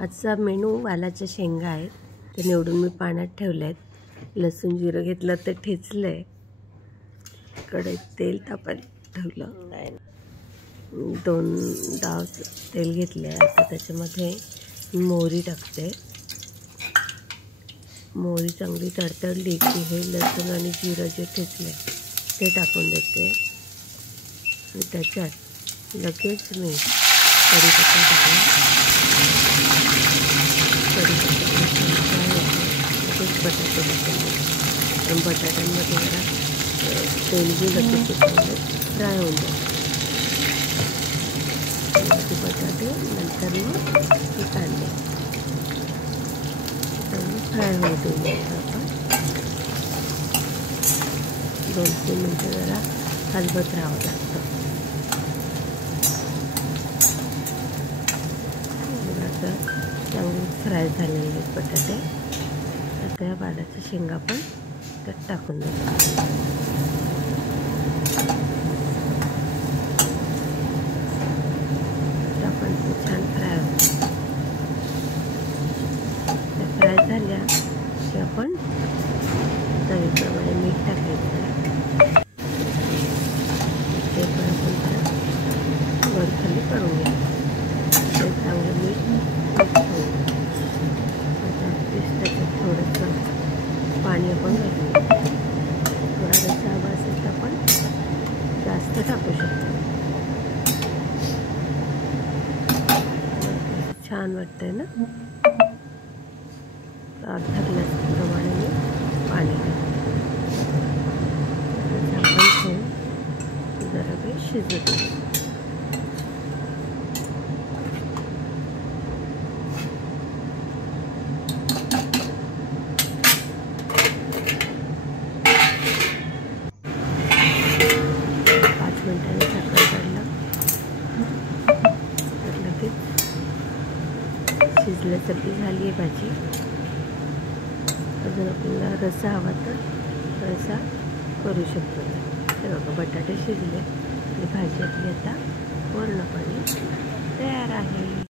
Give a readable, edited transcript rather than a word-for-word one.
आजचा मेनू वालाच्या शेंगा आहेत. ते निवडून मी पाण्यात ठेवले आहेत. लसूण जिरं घेतलं ते ठेचलंय. कढईत तेल तापायला ठेवलं. 2 डाव तेल घेतले. आता त्याच्यामध्ये मोहरी टाकते. मोहरी चांगली तडतडली की हे लसूण आणि जिरं जे ठेचले ते टाकून देते. आणि त्याच्यात लगेच मी कढीपत्ता टाकला. बटाटे टाकले. कारण बटाट्यांमध्ये जरा तेल बी लगेच सुटले फ्राय होऊन जाते. बटाटे नंतर मग कांदे फ्राय होऊ देऊया. आपण 2-3 मिनटं जरा हलवत राहावं लागतं. आता चांगले फ्राय झालेले आहेत बटाटे. आता या वालाच्या शेंगा पण त्यात टाकून देतो. आपण छान फ्राय होतो. फ्राय झाल्या की आपण चवीप्रमाणे मीठ टाकायचं. ते पण आपण वरखाली करून घ्यायचं. ते चांगलं मीठ त्याच्यात थोडंसं पाणी आपण घालूया. थोडा रस्सा हवा असेल तर आपण जास्त टाकू शकतो. छान वाटतंय ना. अर्धा ग्लासप्रमाणे मी पाणी टाकते. झाकण ठेवून जरा वेळ शिजू दे. मिनिटांनी झाकण काढलं तर लगेच शिजल्यासारखी झाली आहे भाजी. अजून आपल्याला रस्सा हवा तर रस्सा करू शकतो. हे बघा बटाटे शिजले आणि भाजी आपली आता पूर्णपणे तयार आहे.